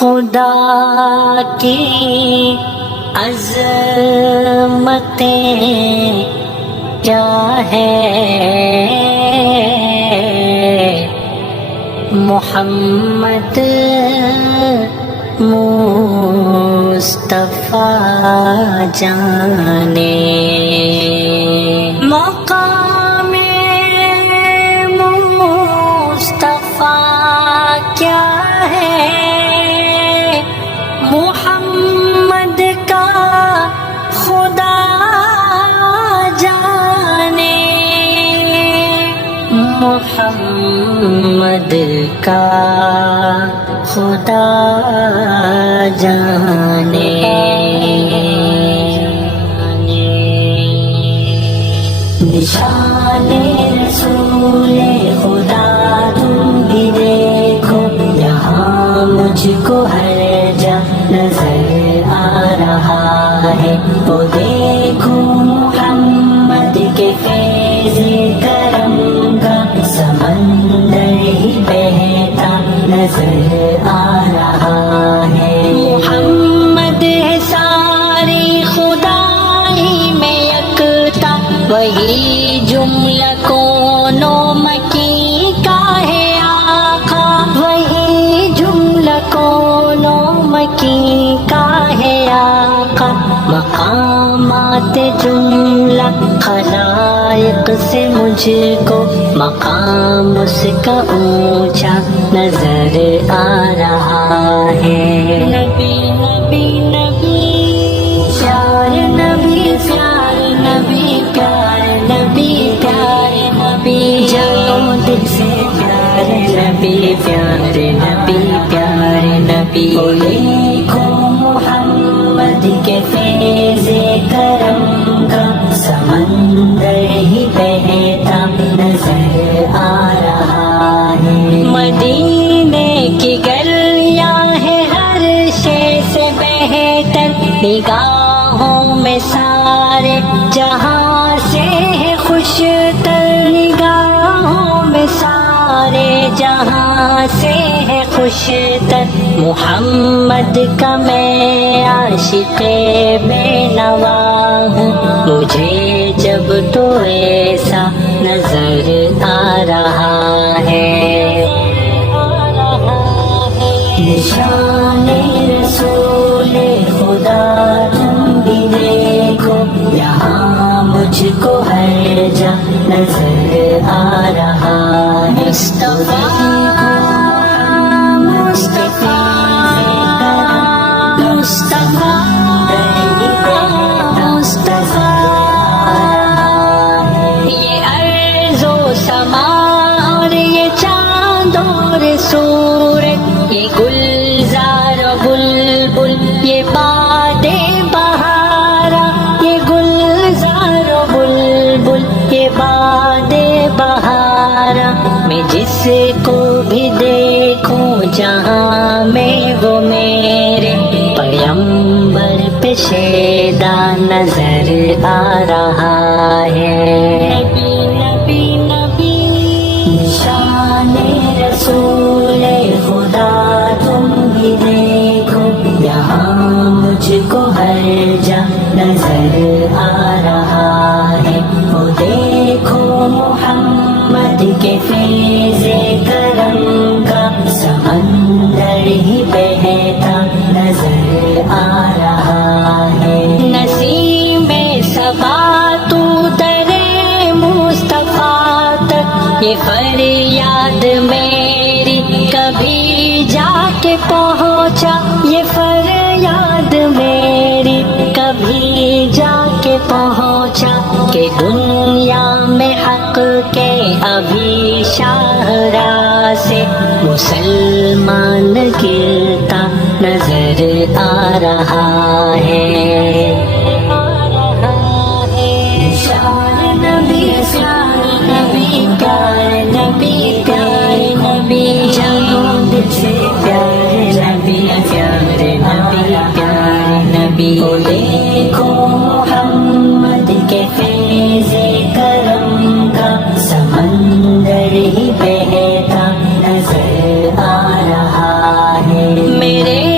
خدا کی عظمتیں کیا ہے، محمد مصطفیٰ جانے۔ مقام مصطفیٰ کیا ہے، محمد کا خدا جانے، محمد کا خدا جانے۔ نشان رسول خدا تم بھی دیکھو، یہاں مجھ کو ہر جا نظر آ رہا ہے، وہ دیکھو محمد کے فیض کرم کا سمندر ہی بہتا نظر آ رہا ہے۔ محمد ہے ساری خدائی میں یکتا، وہی جملہ کونوں مکی کا ہے آقا، وہی جملہ کونوں مکی کا ہے آقا۔ مقامات جملہ خلائق سے مجھ کو مقام اس کا اونچا نظر آ رہا ہے۔ نبی نبی نبی پیارے نبی، پیارے نبی، پیارے نبی، پیارے نبی، جانو دل سے پیارے نبی، پیارے نبی، پیارے نبی۔ دیکھو محمد کے فیض کرم کا سمندر ہی بہتا نظر آ رہا ہے۔ مدینے کی گلیاں ہے ہر شے سے بہتر، نگاہوں میں سارے جہاں سے ہے خوشتر، نگاہوں میں سارے جہاں سے ہے خوشتر۔ محمد کا میں عاشق بے نوا ہوں، مجھے جب تو ایسا نظر آ رہا ہے۔ نشان رسول خدا تم بھی دیکھو، یہاں مجھ کو ہر جا نظر آ رہا ہے۔ مصطفیٰ مصطفیٰ مصطفیٰ مصطفیٰ، یہ ارض و سما اور یہ چاند اور سورج، یہ گلزار و بلبل، یہ باد بہارا، یہ گلزار و بلبل، یہ باد بہارا۔ میں جس کو بھی دیکھوں جہاں میں وہ میرے پیغمبر پہ شیدا نظر آ رہا ہے۔ نبی نبی نبی نشان رسول خدا تم بھی دیکھو، یہاں مجھ کو ہر جا نظر آ رہا ہے۔ وہ دیکھو محمد کے فیض کرم کا سمندر ہی بہتا نظر آ رہا ہے۔ نسیم صبا تو در مصطفیٰ تک، یہ فریاد میری کبھی جا کے پہنچا، یہ فریاد میری کبھی جا کے پہنچا، کہ دنیا میں حق کے ابھی شاہراہ سے مسلمان گرتا نظر آ رہا ہے۔ پیارے نبی، پیارے نبی، پیارے نبی، پیارے نبی، جانو دل سے پیارے نبی، پیارے نبی، پیارے نبی۔ دیکھو محمد کے فیض کرم کا سمندر ہی بہتا نظر آ رہا ہے۔ میرے